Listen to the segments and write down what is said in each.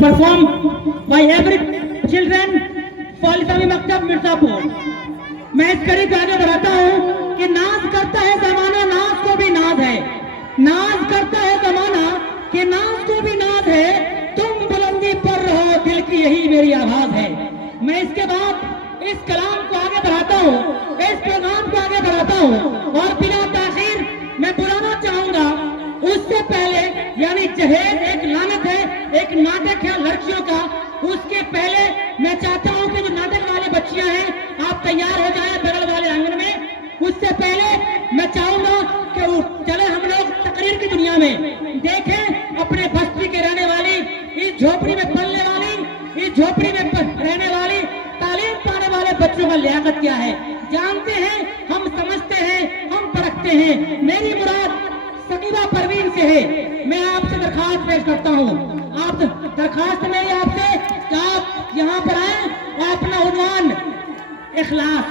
performed by every children for Islami Maktab Mirzapur. मैं इस कड़ी को आगे बढ़ाता हूँ कि नाज करता है जमाना, नाज को भी नाज है, नाज करता है जमाना कि नाज को भी नाज है, तुम बुलंदी पर रहो, दिल की यही मेरी आवाज है। मैं इसके बाद इस कलाम को आगे बढ़ाता हूँ, इस प्रोग्राम को आगे बढ़ाता हूँ और बिना ताखीर मैं बुलाना चाहूंगा उससे पहले, यानी जहेज एक लानत है, एक नाटक है लड़कियों का, उसके पहले मैं चाहता हूं कि जो नाटक वाले बच्चियां हैं आप तैयार हो जाएं बगल वाले आंगन में। उससे पहले मैं चाहूंगा कि चले हम लोग तकरीर की दुनिया में देखें अपने बस्ती के रहने वाली, इस झोपड़ी में पलने वाली, इस झोपड़ी में रहने वाली, तालीम पाने वाले बच्चों का लियाकत क्या है। जानते हैं, हम समझते हैं, हम परखते हैं। मेरी मुराद सकीबा परवीन से है। मैं आपसे दरखास्त पेश करता हूँ, आप दरखास्त मेरी आपसे कि आप यहाँ पर आए और अपना उन्वान इखलास।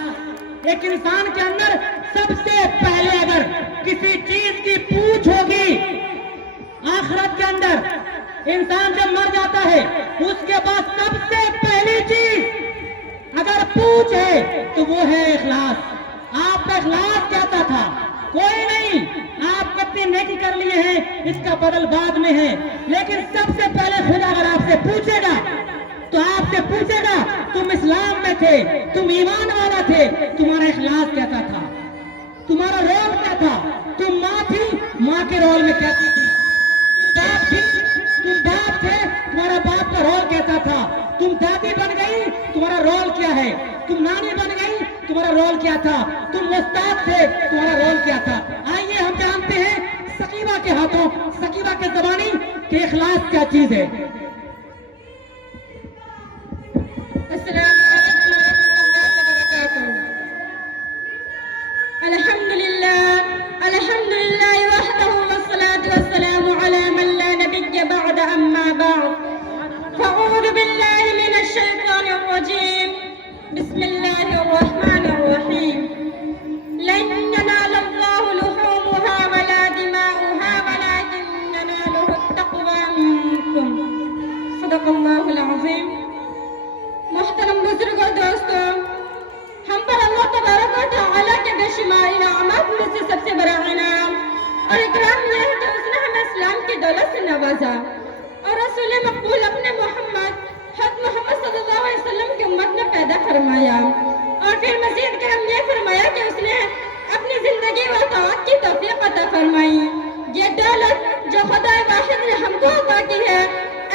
एक इंसान के अंदर सबसे पहले अगर किसी चीज की पूछ होगी, आखिरत के अंदर इंसान जब मर जाता है उसके बाद सबसे पहली चीज अगर पूछ है तो वो है इखलास। आपका इखलास कहता था कोई नहीं, आप कितने नेकी कर लिए हैं इसका बदल बाद में है, लेकिन सबसे पहले खुदा अगर आपसे पूछेगा तो आपसे पूछेगा तुम इस्लाम में थे, तुम ईमान वाला थे, तुम्हारा इखलास कैसा था, तुम्हारा रोल क्या था, तुम माँ थी, माँ के रोल में कैसी थी, बाप थी, तुम बाप थे, तुम्हारा बाप का रोल कैसा था, तुम दादी बन गई, तुम्हारा रोल क्या है, तुम नानी बन गई, तुम्हारा रोल क्या था, तुम उस्ताद थे, तुम्हारा रोल क्या था। आइए हम जानते हैं सकीबा के हाथों, सकीबा के ज़बानी कि इखलास क्या चीज है। अल्हम्दुलिल्लाह वहदहु वस्सलातु वस्सलामु अला मन ला नबिय्य बअद अम्मा बअद फअऊज़ु बिल्लाहि मिनश शैतानिर रजीम बिस्मिल्लाहिर रहमानिर रहीम लन यनालल्लाहु लुहूमुहा वला दिमाउहा वलाकिन यनालुहु तक़वा मिनकुम सदक़ल्लाहुल अज़ीम। मोहतरम बुजुर्गों, दोस्तों, हम पर अल्लाह तबारक व तआला के बेशुमार इनामात में से सबसे बड़ा इनाम और इकराम यह है कि उसने हमें इस्लाम की दौलत से नवाजा और रसूल मकबूल अपने मोहम्मद सल्लल्लाहु अलैहि वसल्लम की उम्मत में पैदा फरमाया और फिर मज़ीद करम यह फरमाया कि उसने अपनी जिंदगी व तआत की तौफीक अता फरमाई। ये दौलत जो खुदा वाहिद ने हमको अता की है,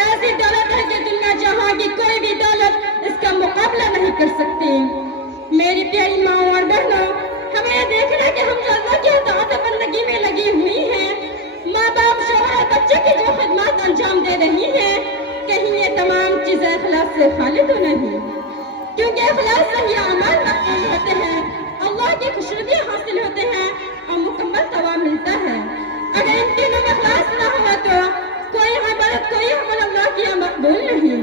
ऐसी दौलत है कि दुनिया जहां की कोई भी दौलत इसका मुकाबला नहीं कर सकती। मेरी प्यारी माँ और बहनों, हमें ये देखना है कि हम जो अल्लाह की इताअत बंदगी में लगी हुई हैं, माँ बाप, शौहर और बच्चे की जो खिदमत अंजाम दे रही हैं, कहीं ये तमाम चीजें इखलास से खाली तो नहीं, क्योंकि इखलास से ही अमाल मकबूल होते हैं, अल्लाह की खुशनुदी हासिल होते हैं और मुकम्मल तवाब मिलता है। अगर इन तीनों में इखलास ना हुआ तो कोई इबादत, कोई अमल अल्लाह की मकबूल नहीं।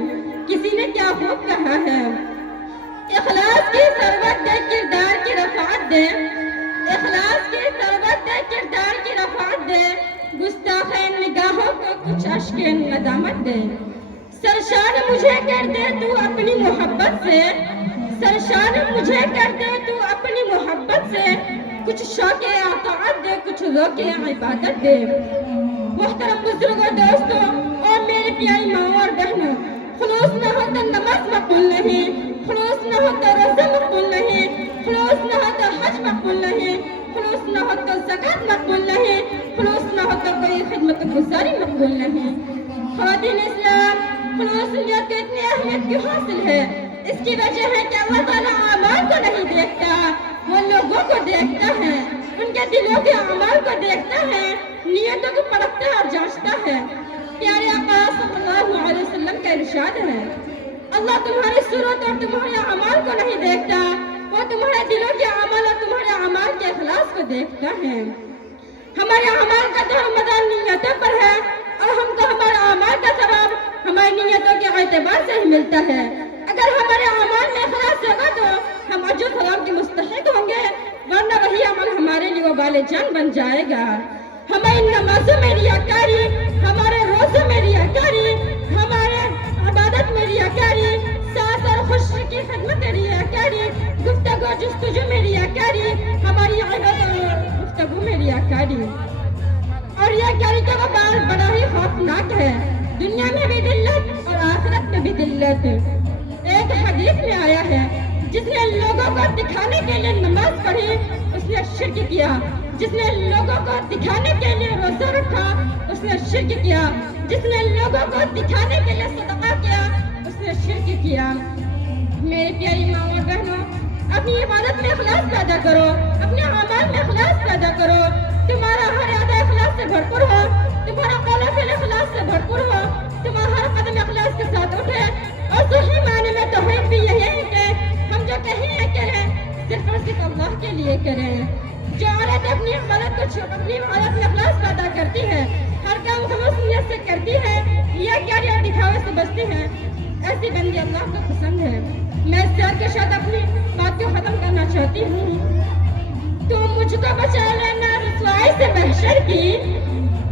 किसी ने क्या खूब कहा है, इखलास की सरवत दे किरदार की रफ़ात दे, इखलास की सरवत दे किरदार की रफ़ात दे, गुस्ताखे निगाहों को कुछ अश्के नदामत दे। सरशान मुझे कर दे तू अपनी मोहब्बत से, सरशान मुझे कर दे तू अपनी मोहब्बत से, कुछ शौक़े अताअत दे, कुछ ज़ौक़े इबादत दे। मोहतरम बुजुर्गों, दोस्तों और मेरी प्यारी माँ और बहनों, खुलूस न हो तो नमाज मकबूल नहीं, खुलूस न हो तो रोज़ा मकबूल नहीं, खुलूस न हो तो हज मकबूल नहीं, खुलूस न हो तो ज़कात मकबूल नहीं, खुलूस न हो तो कोई खिदमत गुज़ारी मकबूल नहीं। ख़वातीन इस्लाम, खुलूसियत को इतनी अहमियत क्यों हासिल है? इसकी वजह है कि अल्लाह ताला अमाल को नहीं देखता, वो लोगों को देखता है, उनके दिलों के अमाल को देखता है, नियतों को परखता है और जांचता है। प्यारे आका सल्लल्लाहु अलैहि वसल्लम का इरशाद है, अल्लाह तुम्हारी सूरत और तुम्हारे अमाल को नहीं देखता, वो तुम्हारे दिलों के अमाल और तुम्हारे अमाल के इखलास को देखता है। हमारे अमाल का तो मदार नियतों पर है और हमको हमारे अमाल का सवाब हमारी नियतों के एतबार से ही मिलता है। अगर हमारे अमाल में इखलास होगा तो हम अजर सवाब के मुस्तहिक होंगे, वरना वही अमल हमारे लिए वबाले जान बन जाएगा। हमारी नमाजों में रियाकारी, हमारे रोज़ों में रियाकारी, हमारे دنیا میں بھی ذلت اور آخرت میں بھی ذلت. ایک حدیث میں آیا ہے جس نے لوگوں کو دکھانے کے لیے نماز پڑھی اس نے شرک کیا. جس نے لوگوں کو دکھانے کے لیے روزہ رکھا اس نے شرک کیا. جس نے لوگوں کو دکھانے کے لیے صدقہ کیا اس نے شرک کیا. میرے پیاری ماں اور بہنوں، اپنی عبادت میں اخلاص پیدا کرو، اپنے اعمال میں اخلاص پیدا کرو. تمہارا ہر ارادہ اخلاص سے بھرپور ہو، تمہارا قول و فعل اخلاص سے بھرپور ہو، تمہارا ہر قدم اخلاص کے ساتھ اٹھے. اور صحیح معنی میں توحید بھی یہی ہے کہ ہم جو کہیں کریں صرف اور صرف اللہ کے لیے کریں. جو عورت اپنی عبادت کو اپنی عبادت میں اخلاص پیدا کرتی ہے، ہر کام خلوص نیت سے کرتی ہے، یا کیا دکھاوے سے بچتی ہے، ایسی بندی اللہ کو پسند ہے. میں اس شعر کے ساتھ اپنی بات کو ختم کرنا چاہتی ہوں. تو مجھ کو بچا لینا رسوائی سے محشر کی،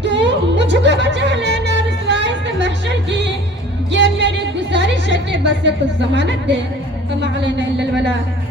تو مجھ کو بچا لینا رسوائی سے محشر کی، یہ میری گزارش ہے کہ بس تو ضمانت دے. وما علینا الا البلاغ.